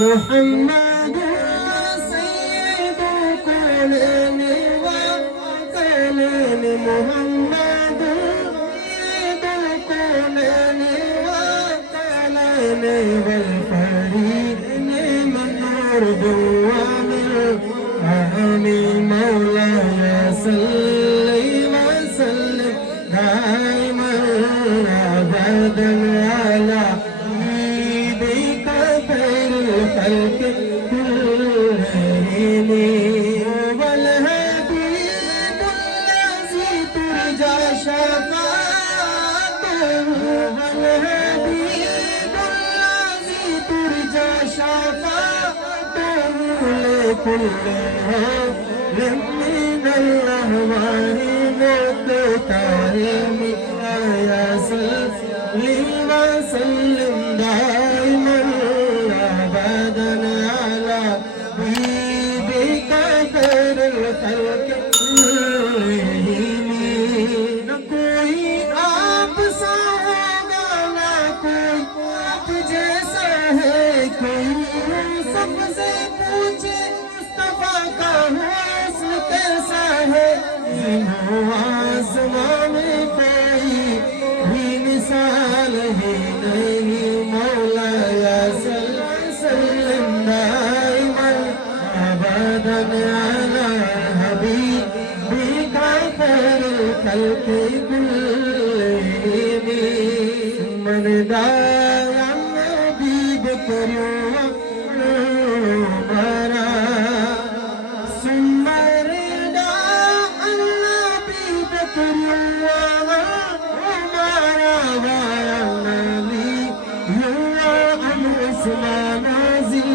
محمد سيد كل وكلم محمد سيد كل وكلم والفريد من نور ومن آمين مولاي صل وسلم دائما أبدا على حبيبك خير الخلق كلهم والحبيب الذي ترجى شفاعته والحبيب الذي ترجى شفاعته لكل من الأهوال مقترم يا صلي وسلم دائما أبدا على حبيبك خير الخلق كلهم न कोई आप सा होगा न कोई आप जैसा है कोई सबसे पूछे मुस्तफा का हुस्न कैसा है तीनों आसमां में कोई भी मिसाल ही नहीं मौलाया सल्लम दाइमन अबदन अला हबीबिका खैरुल खल्क़ि कुल्लिहिम मरदाया नबी बकरो मरा सुमरदा नबी बकरो मरा वाया नबी युवा उस्मान जिल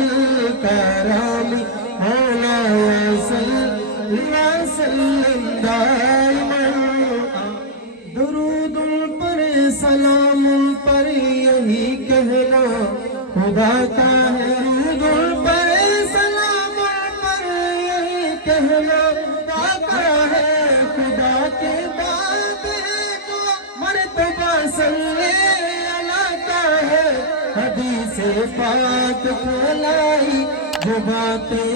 करामी मौलाया सल्लम दाइमन दुरूद पर सलाम पर यही कहना खुदा का है दुरूद पर सलाम पर यही कहना खुदा का है खुदा के बाद है तो मर्तबा सल्ले अला का है हदीस पाक फैलाई जो बातें